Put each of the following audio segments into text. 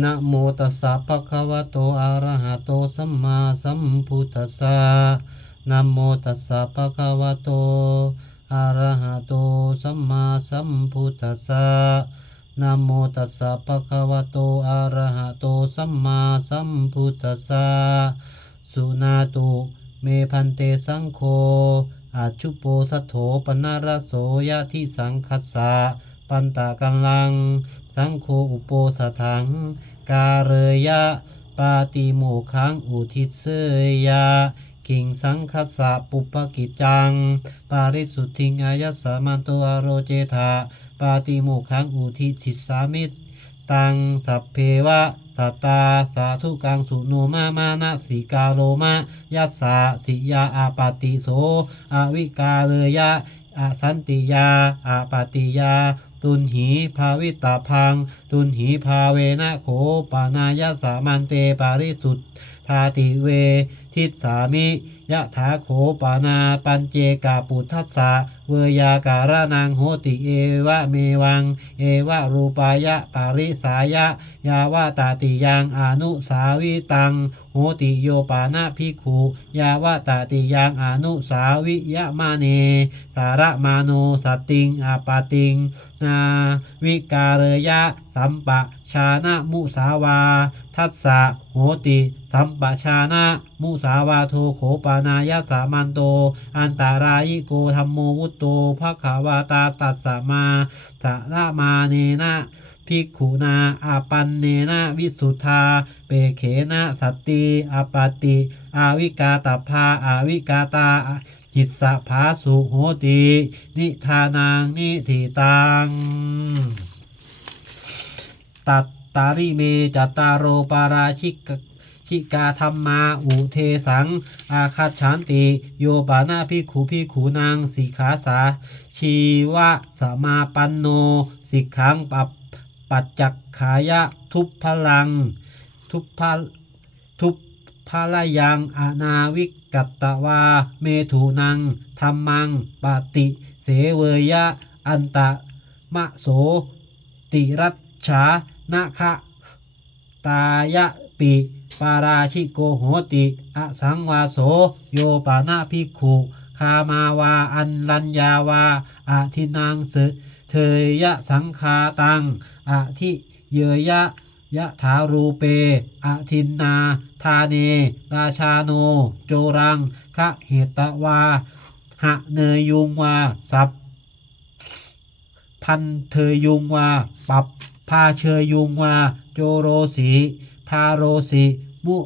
นะโมตัสสะภะคะวะโตอะระหะโตสัมมาสัมพุทธัสสะนะโมตัสสะภะคะวะโตอะระหะโตสัมมาสัมพุทธัสสะนะโมตัสสะภะคะวะโตอะระหะโตสัมมาสัมพุทธัสสะสุนาตุเมพันเตสังโฆอาชุโปสัทโธปนะระโสยะทิสังคัสสะปันตะกัลลังสังโฆอุโปสถังกาเรยะปาติโมกขังอุทิศเสยะกิงสังคัสสะปุปปกิจจังปาริสุทธิงอายสสามันโตอโรเจธาปาติโมกขังอุทิศิสามิตตังสัพเพวะสัตตาสาธุกังสุโนมามานะสีกาโลมายัสสะสิยาอาปาติโสอวิกาเลยะอสันติยาอาปาติยาตุนหีภาวิตาพังตุนหีภาเวนะโขปานายสามันเตปาริสุทธาติเวทิสามิยะถาโขปานาปัญเจกาปุทัสสะเวยาการะนังโหติเอวะเมวังเอวะรูปายะปาริสายะยาวะตาติยังอนุสาวิตังโหติโยปานะภิกขุยาวะตาติยังอนุสาวิยะมาเนสาระมาโนสติงอาปาติงนาวิกาเรยะสัมปะชานะมุสาวาทัสสะโหติสัมปชานะมุสาวาโทโขปานายสามันโตอันตารายิโกธัมโมวุตโตภควาตาตัสสะมาสะระมาเนนะภิกขุนาอาปันเนนะวิสุทธาเปเขนะสัตติอาปาติอาวิกาตภาอาวิกาตาจิตสะภาสุโหตินิทานังนิธิตังตัตตาริเมจัตตารโอปาราชิกาธรรมาอุเทสังอาคัจฉันติโยปานาภิกขุนางสิกขาสาชีวะสมาปันโนสิกขังปัจจักขายะทุพพลังทุพพลยังอนาวิกัตตวาเมถุนังธรรมังปฏิเสเวยะอันตะมะโสติรัชฉานะคะตายะปิปาราชิโกโหติอสังวาโสโยปานะภิกขุคามาวาอันลัญญาวาอาทินังเสเทยะสังคาตังอาทิเยยะยะถารูเปอาทินนาธาเนราชาโนโจรังคะเหตวาหะเนยยุงวาสัพพันเทยยุงวาปับพาเชยยุงวาโจโรสีพาโรสีมุ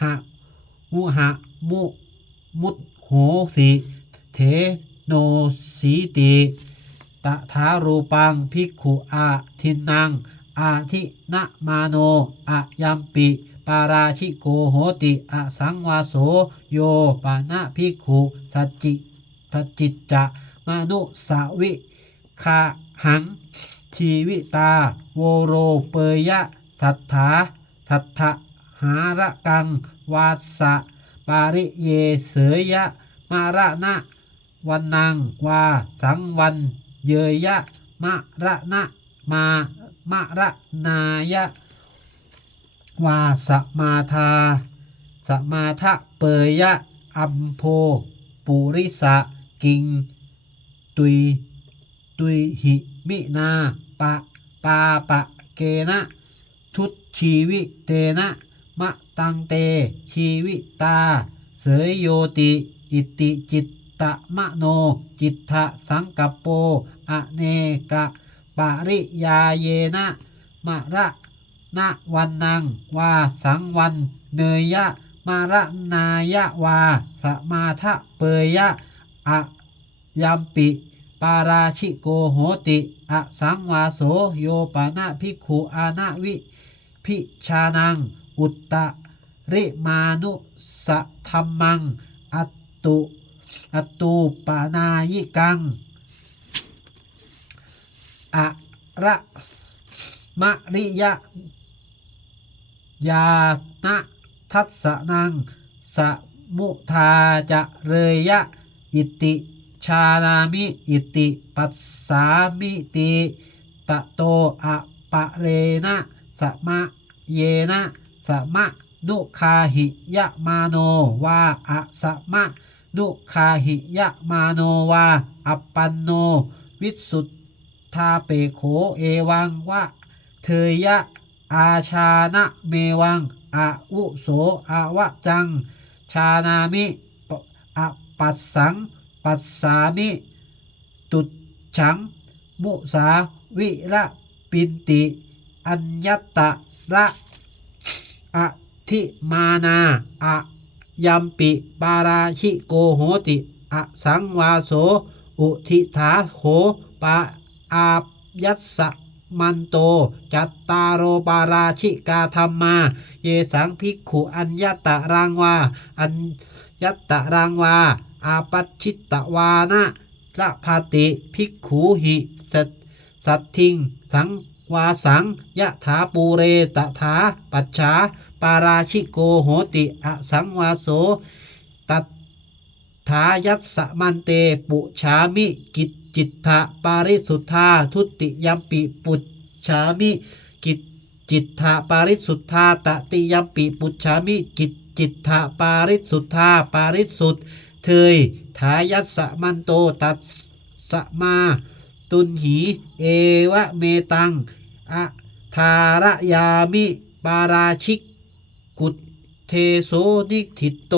หะมุตโหสีเถโนสีติตถารูปังภิกขุอาทินังอาทินะมาโนอะยัมปิปาราชิโกโหติอสังวาโสโยปานะภิกขุสัจจิจะมนุสาวิคาหังชีวิตาโวโรเปยะสัทธาหาระกังวาสะปาริเยเสยะมาระนะวันนังวาสังวันเยยะมะระนะมะระนายะวาสมาทะเปยะอัมโพปุริสะกิงตุยหิมินาปาปะเกนะทุตชีวิเตนะมะตังเตชีวิตาเสยโยติอิติจิตตะมะโนจิตถะสังกัปโปอเนกะปาริยาเยนะมะระนะวันนังวาสังวันเนยยะมาระนายะวาสมาทะเปยะอะยัมปิปาราชิโกโหติอสังวาโสโยปานะภิกขุอานะวิพิชานังอุตตริมานุสะธรรมังอัตตูปานายิกังอะระมะริยะยานะทัสสะนังสมุทาจะเรยะอิติชานามิอิติปัสสามิติตะโตอะปะเรนะสมะ เยนะสมะนุคาหิยะมาโนวาอะสมะนุคาหิยะมาโนวาอัปปันโนวิสุทธาเปโขเอวังวะเทยะอาชานะเมวังอาวุโสอาวะจังชานามิอปัสสังปัสสามิตุจฉังมุสาวิระปินติอัญญตตะระอธิมานาอะยัมปิปาราชิโกโหติอสังวาโสอุทิถาโหปะอายัสสะมันโตจัตตารโอปาราชิกาธรรมาเยสังภิกขุอัญญตะรังวาอัญยัตตะรังวาอาปัชชิตตวานะละภาติภิกขุหิสัตถิงสังวาสังยะถาปูเรตถาปัจฉาปาราชิโกโหติอสังวาโสตัถายัสสะมันเตปุชามิกิจจิตถะปาริสุทธาทุติยัมปิปุชชามิกิจจิตถะปาริสุทธาตติยัมปิปุชชามิกิจจิตถะปาริสุทธาปาริสุทธเทยถายัสสะมันโตตัสสะมาตุนหีเอวะเมตังอะทารยามิปาราชิกกุตเทโสนิทิตโต